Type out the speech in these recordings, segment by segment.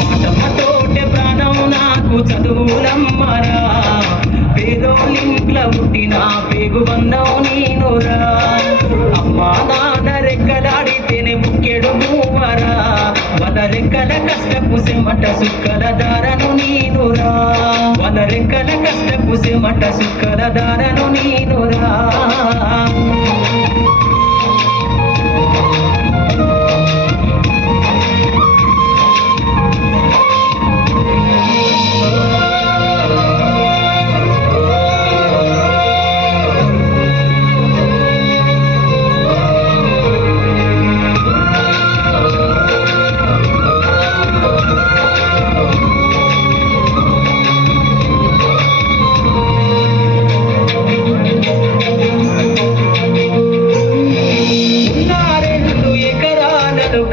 పాటలతోటే ప్రాణం నాకు చదువులమ్మరా, పేదోళ్ళింట్ల పుట్టిన పేగు బంధం నేనురా. అమ్మా నాన్న రెక్కలాడితేనే ముక్కెడు మూవరా, వాళ్ళ రెక్కల కష్టపు సెమట సుక్కల దారను నేనురా, వాళ్ళ రెక్కల కష్టపు సెమట సుక్కల దారను నేనురా.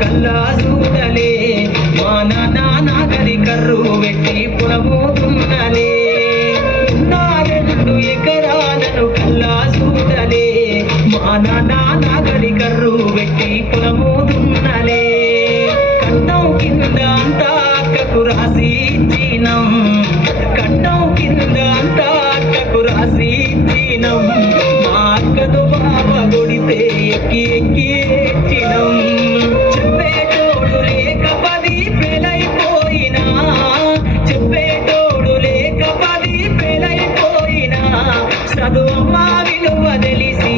కల్లా చూడలే మా నాన్న నాగలి కర్రు పెట్టి పొలమోతున్నలే, నా 2 ఎకరాలను కల్లా చూడలే మా నాన్న నాగలి కర్రు పెట్టి పొలమోతున్నలే. కట్టం కింద అంతా అక్కకు రాసి ఇచ్చినం, కట్టం కింద అంతా అక్కకు రాసి ఇచ్చినం, మా అక్కను బావ కొడితే ఎక్కి ఎక్కి ఎచ్చినం. చెప్పేటోడు లేక 10 ఫెయిలైపోయినా, చెప్పేటోడు లేక 10 ఫెయిలైపోయినా, చదువమ్మ విలువ తెలిసి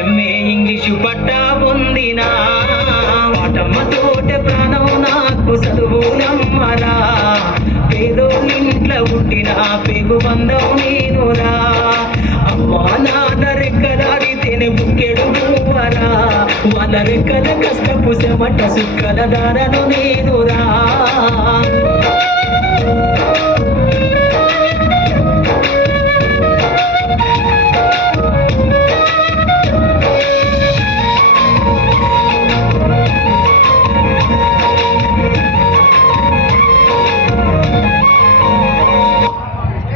ఎంఏ ఇంగ్లీషు పట్టా పొందినా. పాటమ్మతోటే ప్రాణం నాకు చదువులమ్మరా, పేదోళ్ళింట్ల పుట్టిన పేగు బంధం నేనురా. అమ్మా నాన్న రెక్కలాడితేనే బుక్కెడు మూవరా, వాళ్ళ రెక్కల కష్టపు సెమట సుక్కల దారను నేనురా.